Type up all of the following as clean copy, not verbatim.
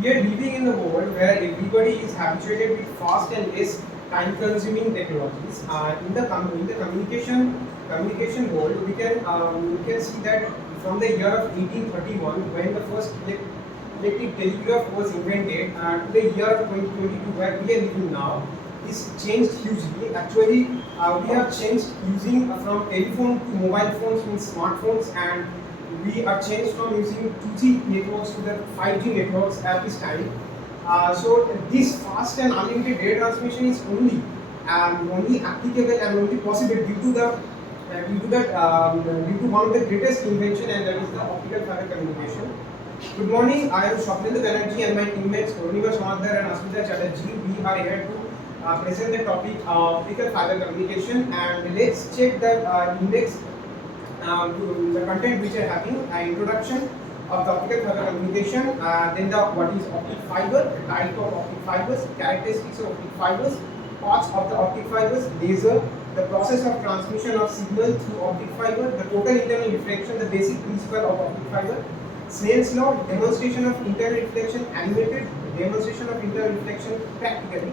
We are living in a world where everybody is habituated with fast and less time-consuming technologies. In the communication world, we can see that from the year of 1831, when the first electric telegraph was invented, to the year of 2022, where we are living now, is changed hugely. Actually, we have changed using from telephone to mobile phones, means smartphones, and we are changed from using 2G networks to the 5G networks at this time. So this fast and unlimited data transmission is only applicable and only possible due to one of the greatest invention, and that is the optical fiber communication. Good morning, I am BANERJEE and my teammates ARUNIMA, SAMADAAR and ASMITA CHATTERJEE. We are here to present the topic optical fiber communication, and let's check the index to the content which are having introduction of the optical fiber communication, then what is optic fiber, the type of optic fibers, characteristics of optic fibers, parts of the optic fibers, laser, the process of transmission of signal through optic fiber, the total internal reflection, the basic principle of optic fiber, Snell's law, demonstration of internal reflection animated, demonstration of internal reflection practically,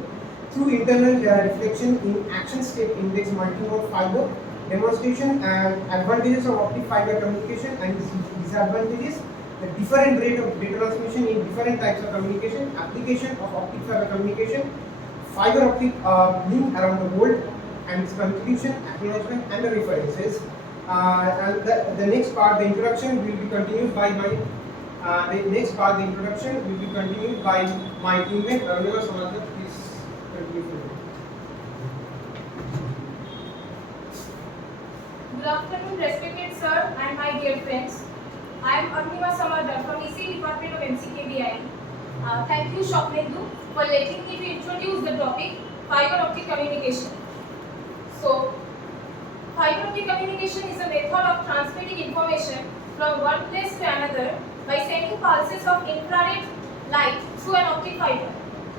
through internal reflection in action step index multimode fiber, demonstration and advantages of optic fiber communication and disadvantages, the different rate of data transmission in different types of communication, application of optic fiber communication, fiber optic link around the world, and its contribution, acknowledgement, and the references. And the next part, the introduction, will be continued by my teammate ARUNIMA Samadhaar. Please continue. Good afternoon, respected sir and my dear friends. I am ARUNIMA Samadhaar from ECE Department of MCKV. Thank you, SWAPNENDU, for letting me to introduce the topic fiber optic communication. So, fiber optic communication is a method of transmitting information from one place to another by sending pulses of infrared light through an optic fiber.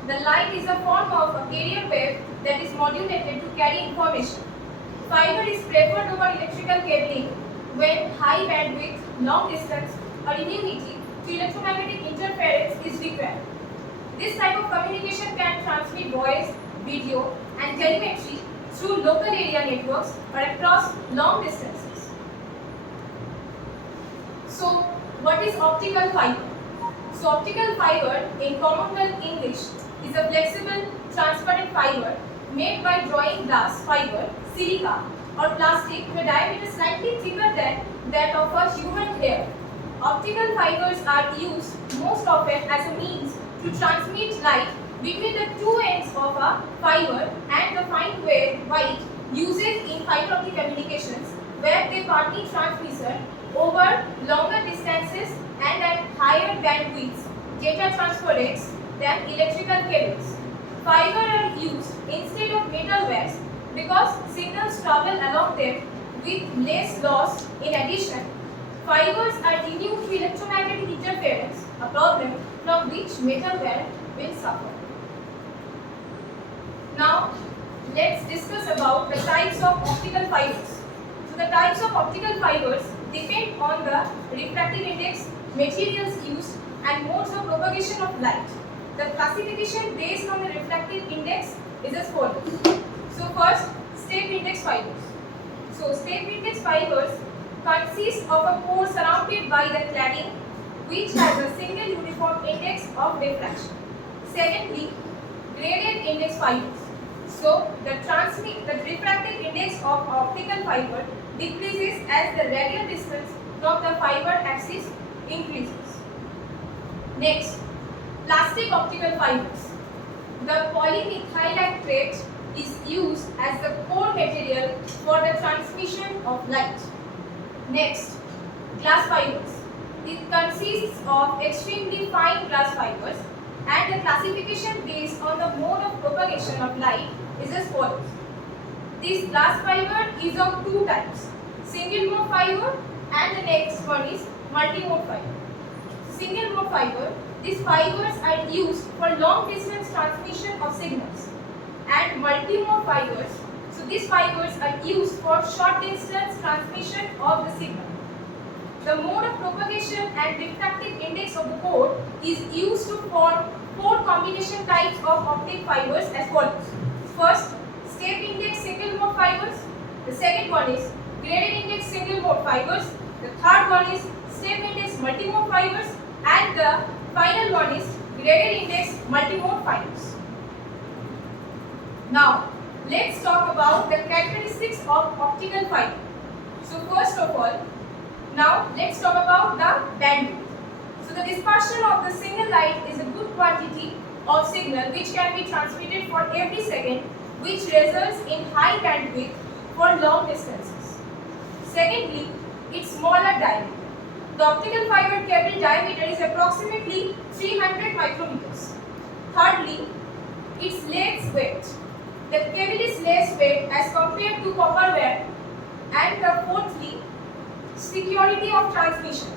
The light is a form of a carrier wave that is modulated to carry information. Fiber is preferred over electrical cabling when high bandwidth, long distance, or immunity to electromagnetic interference is required. This type of communication can transmit voice, video, and telemetry through local area networks or across long distances. So, what is optical fiber? So, optical fiber in common English is a flexible, transparent fiber made by drawing glass fiber, silica, or plastic to a diameter slightly thicker than that of a human hair. Optical fibers are used most often as a means to transmit light between the two ends of a fiber and the fine wire used in fiber optic communications, where they permit transmission over longer distances and at higher bandwidths, data transfer rates than electrical cables. Fiber are used instead of metal wires because signals travel along them with less loss. In addition, fibers are immune to electromagnetic interference, a problem from which metal wire will suffer. Now, let's discuss about the types of optical fibers. So, the types of optical fibers depend on the refractive index, materials used, and modes of propagation of light. The classification based on the refractive index is as follows. So, first, step index fibers. So, step index fibers consist of a core surrounded by the cladding which has a single uniform index of diffraction. Secondly, gradient index fibers. So, the refractive index of optical fiber decreases as the radial distance from the fiber axis increases. Next, plastic optical fibers. The polymethylate is used as the core material for the transmission of light. Next, glass fibers. It consists of extremely fine glass fibers, and the classification based on the mode of propagation of light is as follows. This glass fiber is of two types, single mode fiber, and the next one is multi-mode fiber. Single mode fiber, these fibers are used for long distance transmission of signals, and multi-mode fibers, so these fibers are used for short distance transmission of the signal. the mode of propagation and refractive index of the core is used to form four combination types of optic fibers as follows. First, step index single mode fibers. The second one is gradient index single mode fibers. The third one is step index multimode fibers, and the final one is gradient index multimode fibers. Now, let's talk about the characteristics of optical fiber. So first of all, now let's talk about the bandwidth. So the dispersion of the single light is a good quantity of signal which can be transmitted for every second, which results in high bandwidth for long distances. Secondly, its smaller diameter. The optical fiber cable diameter is approximately 300 micrometers. Thirdly, its less weight. The cable is less weight as compared to copper wire. And fourthly, security of transmission.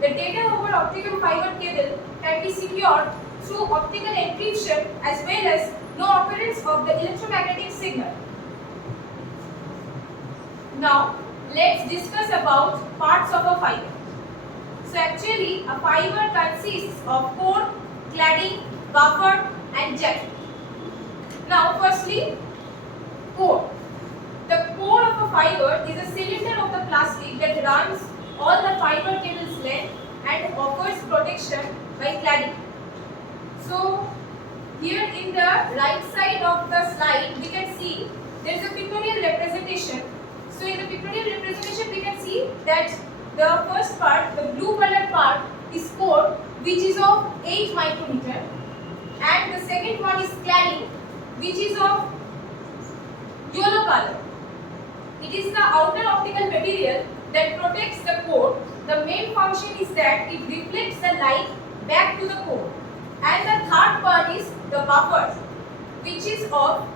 The data over optical fiber cable can be secured through optical encryption as well as no occurrence of the electromagnetic signal. Now, let's discuss about parts of a fiber. So actually, a fiber consists of core, cladding, buffer and jacket. Now, firstly, core. The core of a fiber is a cylinder of the plastic that runs all the fiber cable's length and offers protection by cladding. So, here in the right side of the slide, we can see there is a pictorial representation. So, in the pictorial representation, we can see that the first part, the blue color part, is core, which is of 8 micrometer, and the second one is cladding, which is of yellow color. It is the outer optical material that protects the core. The main function is that it reflects the light back to the core. And the third part is the buffer, which is of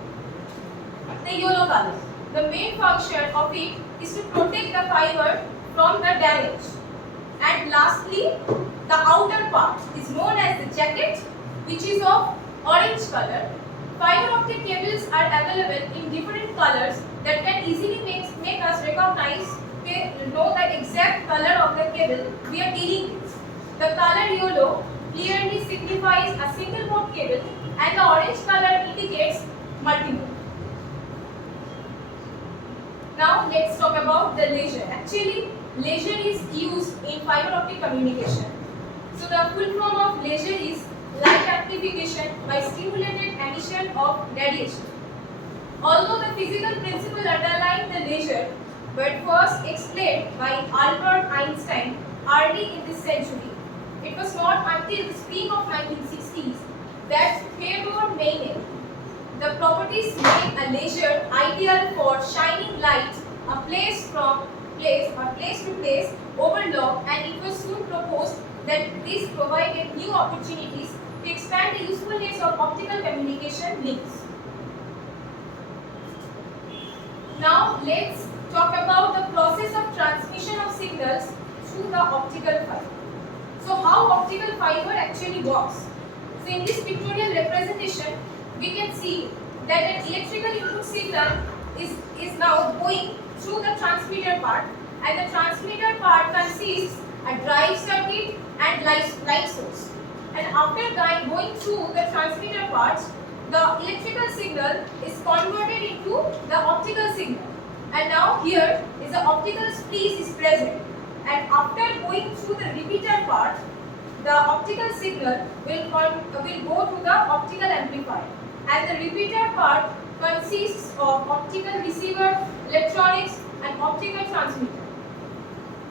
the yellow color. The main function of it is to protect the fiber from the damage. And lastly, the outer part is known as the jacket, which is of orange color. Fiber optic cables are available in different colors that can easily make us recognize, know the exact color of the cable we are dealing with. The color yellow clearly signifies a single mode cable and the orange color indicates multi-mode. Now let's talk about the laser. Actually, laser is used in fiber optic communication. So the full form of laser is light amplification by stimulated emission of radiation. Although the physical principle underlying the laser were first explained by Albert Einstein early in this century, it was not until the spring of 1960s that Theodor Maine the properties made a laser ideal for shining light a place from place or place to place overlap, and it was soon proposed that this provided new opportunities to expand the usefulness of optical communication links. Now let's talk about the process of transmission of signals through the optical fiber. So how optical fiber actually works? So in this pictorial representation, we can see that an electrical input signal is now going through the transmitter part, and the transmitter part consists a drive circuit and light source. And after going through the transmitter parts, the electrical signal is converted into the optical signal. And now here is the optical splice is present. And after going through the repeater part, the optical signal will go to the optical amplifier. And the repeater part consists of optical receiver, electronics and optical transmitter.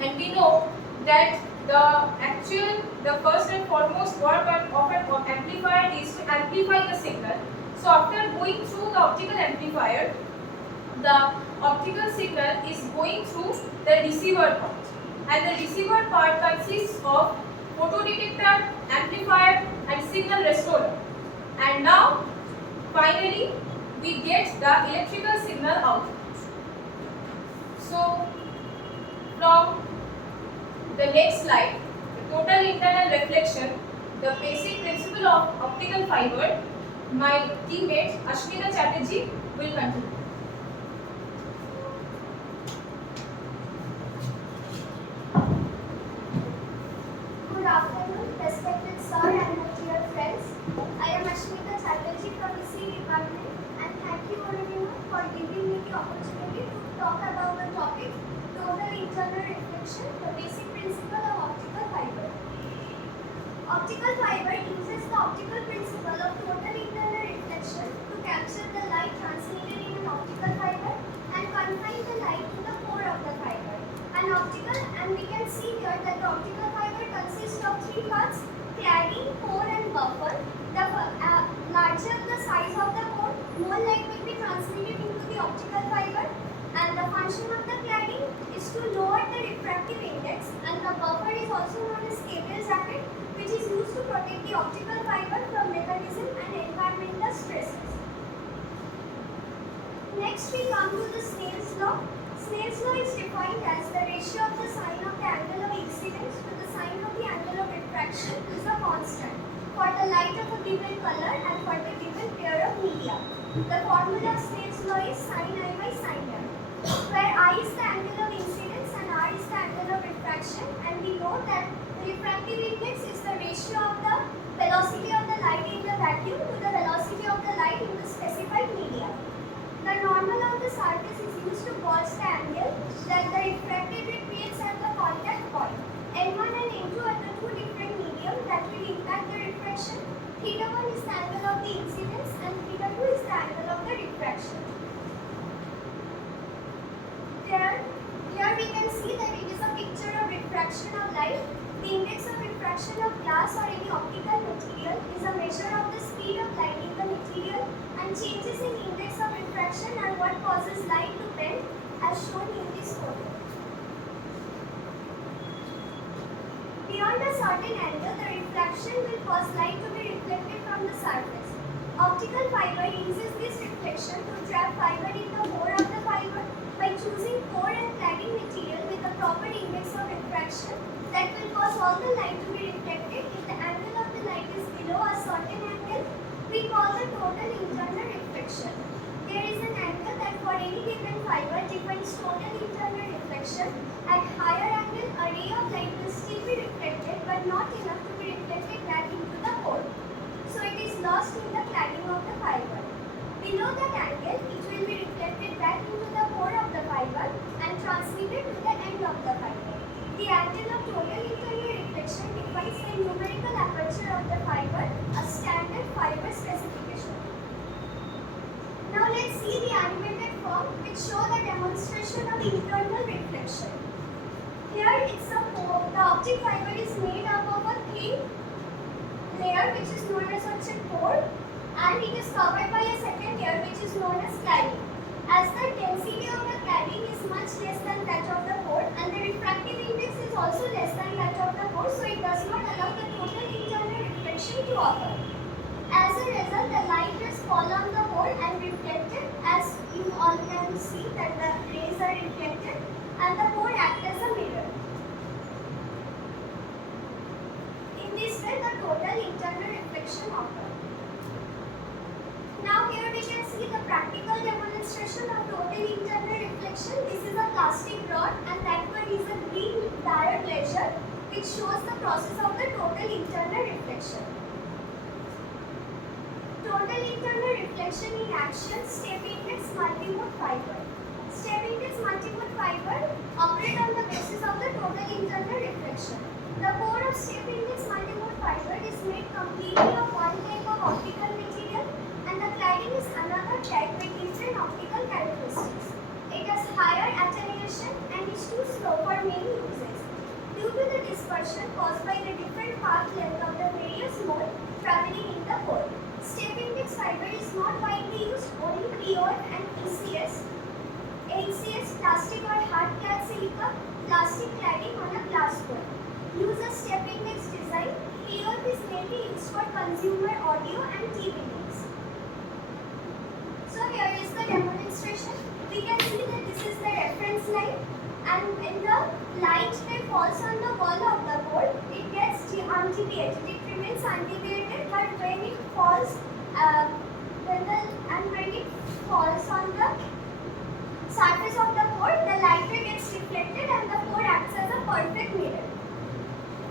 And we know that the first and foremost work of an amplifier is to amplify the signal. So after going through the optical amplifier, the optical signal is going through the receiver part. And the receiver part consists of photodetector, amplifier and signal restorer. And now finally we get the electrical signal output. So from the next slide, the total internal reflection, the basic principle of optical fiber, my teammate ASMITA CHATTERJEE will continue. see here that the optical fiber consists of three parts: cladding, core and buffer. The larger the size of the core, more light will be transmitted into the optical fiber, and the function of the cladding is to lower the refractive index, and the buffer is also known as cable jacket, which is used to protect the optical fiber from mechanism and environmental stresses. Next we come to the Snell's law. Snell's law is defined as the ratio of the sine of the angle of incidence to the sine of the angle of refraction is a constant for the light of a given color and for the given pair of media. The formula of Snell's law is sin I by sin m, where I is the angle of incidence and r is the angle of refraction, and we know that the refractive index is the ratio of the velocity of the light in the vacuum to the velocity of the light in the specified media. The normal of the surface is used to gauge the angle that the refracted ray creates at the contact point. N1 and N2 are the two different mediums that will impact the refraction. Theta1 is the angle of the incidence and theta2 is the angle of the refraction. Here we can see that it is a picture of refraction of light. The index of refraction of glass or any optical material is a measure of the speed of light in the material, and changes in index of refraction are what causes light to bend, as shown in this photo. Beyond a certain angle, the refraction will cause light to be reflected from the surface. Optical fiber uses this reflection to trap fiber in the core of the fiber by choosing core and cladding material with a proper index of refraction that will cause all the light to be reflected. If the angle of the light is below a certain angle, we call the total internal reflection. There is an angle that for any given fiber defines total internal reflection. At higher angle, a ray of light will still be reflected but not enough to be reflected back into the core. So it is lost in the cladding of the fiber. Below that angle, it will be reflected back into the core of the fiber and transmitted to the end of the fiber. The angle of total internal reflection defines the numerical aperture of the fiber, a standard fiber specification. Now let's see the animated form which show the demonstration of internal reflection. Here it's the optic fiber is made up of a thin layer which is known as a core, and it is covered by a second layer which is known as cladding. As the density of the cladding is much less than that of the core, and the refractive index is also less than that of the core, so it does not allow the total internal reflection to occur. As a result, the light rays fall on the core and reflected, as you all can see that the rays are reflected, and the core acts as a mirror. In this way, the total internal reflection occurs. Now here we can see the practical demonstration of total internal reflection. This is a plastic rod, and that one is a green barrel laser which shows the process of the total internal reflection. Total internal reflection in action, step index multimode fiber. Step index multimode fiber operate on the basis of the total internal reflection. The core of step index multimode fiber is made completely of one type of optical material, and the cladding is another type with different optical characteristics. It has higher attenuation and is too slow for many uses. Due to the dispersion caused by the different path length of the various modes traveling in the core, step index fiber is not widely used, only POF and ECS. HCS, plastic or hard clad silica, plastic cladding on a glass core. Use a step index design. POF is mainly used for consumer audio and TV links. So here is the demonstration. We can see that this is the reference line, and when the light ray falls on the wall of the board, it gets undeviated. It remains undeviated, but when it falls, when it falls on the surface of the board, the light ray gets reflected and the board acts as a perfect mirror.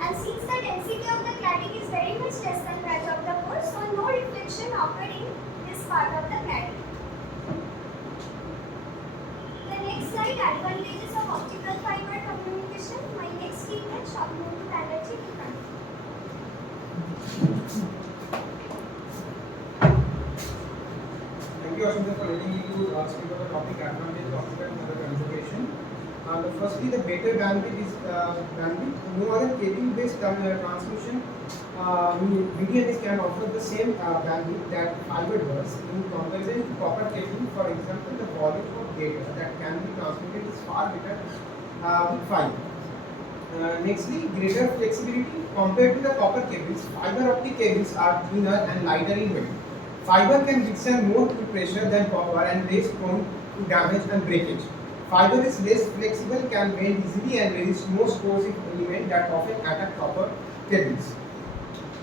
And since the density of the cladding is very much less than that of the board, so no reflection occurred in this part of the cladding. The next slide, advantages of optical fiber communication. My next teammate, SWAPNENDU BANERJEE, will continue. Thank you, Asmita, for letting me to speak about the topic advantage of optical fiber communication. The firstly, the better bandwidth is bandwidth. No other cable-based transmission medium can offer the same bandwidth that fiber does in comparison to copper cable. For example, the volume of data that can be transmitted is far better with fiber. Nextly, greater flexibility compared to the copper cables. Fiber optic cables are thinner and lighter in weight. Fiber can withstand more pressure than copper and less prone to damage and breakage. Fiber is less flexible, can bend easily and resist most corrosive elements that often attack copper cables.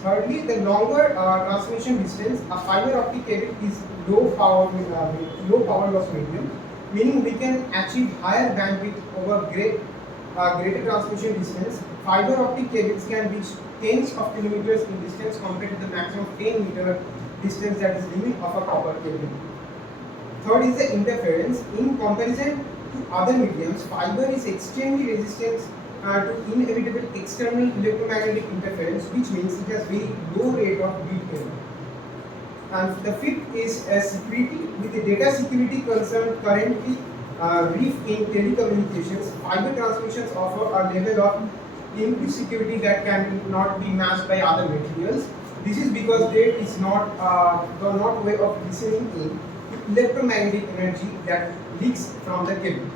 Thirdly, the longer transmission distance. A fiber optic cable is low power loss medium, meaning we can achieve higher bandwidth over greater transmission distance. Fiber optic cables can reach tens of kilometers in distance compared to the maximum 10-meter distance that is limit of a copper cable. Third is the interference. In comparison to other mediums, fiber is extremely resistant to inevitable external electromagnetic interference, which means it has very low rate of beat error. And the fifth is security. With the data security concern currently brief in telecommunications, fiber transmissions offer a level of increased security that not be matched by other materials. This is because there is not way of listening in electromagnetic energy that leaks from the cable.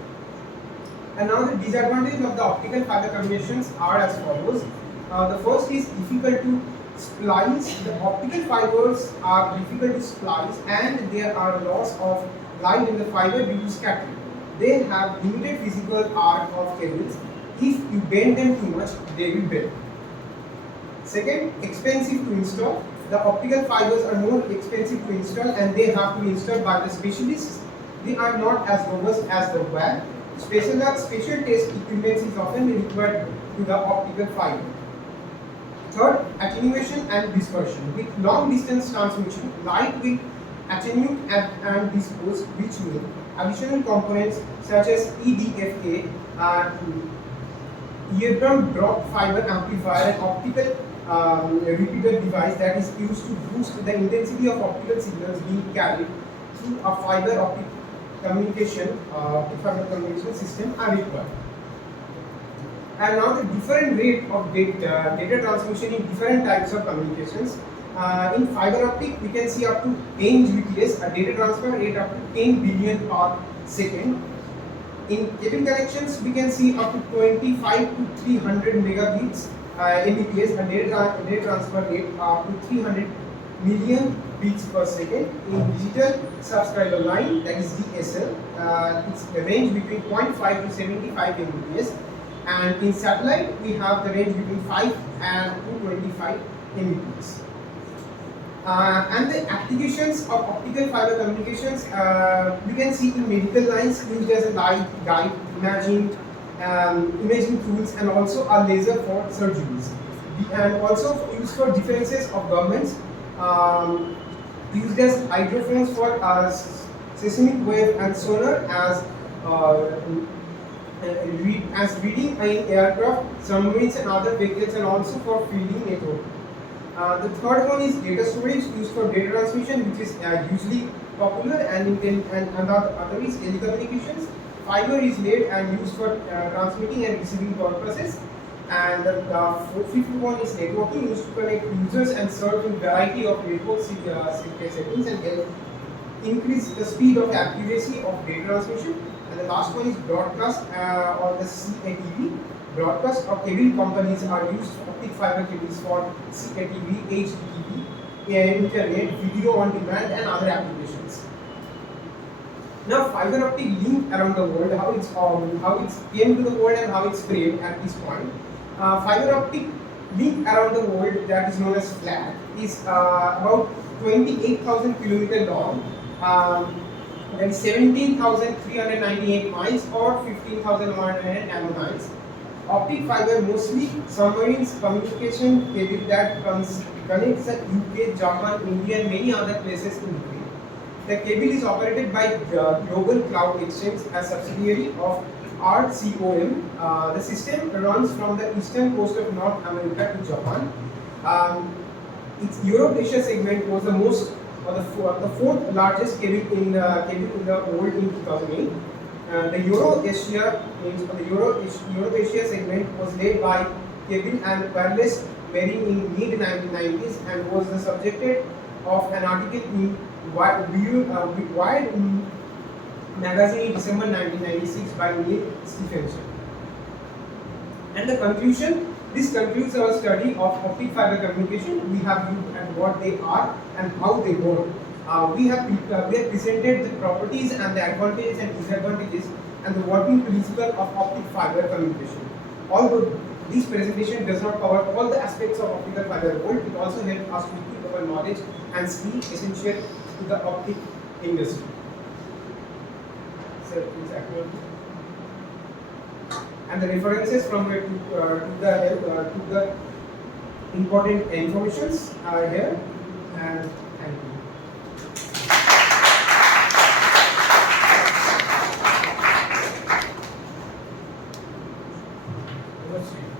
And now the disadvantages of the optical fiber combinations are as follows. The first is difficult to splice. The optical fibers are difficult to splice and there are loss of light in the fiber due to scattering. They have limited physical arc of cables. If you bend them too much, they will bend. Second, expensive to install. The optical fibers are more expensive to install and they have to be installed by the specialists. They are not as robust as the wire. Special test equipment is often required to the optical fiber. Third, attenuation and dispersion. With long distance transmission, light will attenuate and disperse, which means additional components such as EDFA, eardrum drop fiber amplifier, and optical repeater device that is used to boost the intensity of optical signals being carried through a fiber optic communication system are required. And now the different rate of data transmission in different types of communications. In fiber optic, we can see up to 10 Gbps, a data transfer rate up to 10 billion per second. In cable connections, we can see up to 25 to 300 megabits Mbps, a data transfer rate up to 300 million bits per second. In digital subscriber line, that is DSL, it's the range between 0.5 to 75 Mbps. And in satellite, we have the range between 5 and 225 Mbps. And the applications of optical fiber communications, we can see in medical lines used as a light guide, imaging tools, and also a laser for surgeries. And also used for defenses of governments, used as hydrophones for seismic wave and sonar as reading in aircraft, submarines and other vehicles, and also for fielding network. The third one is data storage used for data transmission, which is usually popular, and other is telecommunications. Fiber is laid and used for transmitting and receiving purposes. And the fifth one is networking, used to connect users and serve in variety of network settings and help increase the speed of accuracy of data transmission. And the last one is broadcast or the CATV. Broadcast or cable companies are used optic fiber cables for CATV, HDTV, internet, video on demand, and other applications. Now, fiber optic link around the world, how it's came to the world and how it's spread at this point. Fiber optic link around the world, that is known as FLAG, is about 28,000 kilometers long. That is 17,398 miles or 15,100 nanomiles. Optic fiber mostly submarines communication cable that connects the UK, Japan, India, and many other places in Ukraine. The cable is operated by Global Cloud Exchange, a subsidiary of RCOM. The system runs from the eastern coast of North America to Japan. Its Europe-Asia segment was the fourth largest cable in the world in 2008. The Euro-Asia means the Euro-Asia segment was led by Kevin and Perles Marine in mid 1990s and was the subjected of an article in Wired magazine in December 1996 by Neil Stephenson. And the conclusion, this concludes our study of optic fiber communication. We have looked at what they are and how they work. We have presented the properties and the advantages and disadvantages and the working principle of optic fiber communication. Although this presentation does not cover all the aspects of optical fiber world, it also helps us to keep our knowledge and skill essential to the optic industry. Sir, please acknowledge. And the references from it to the important informations are here. And thank you. Let's see.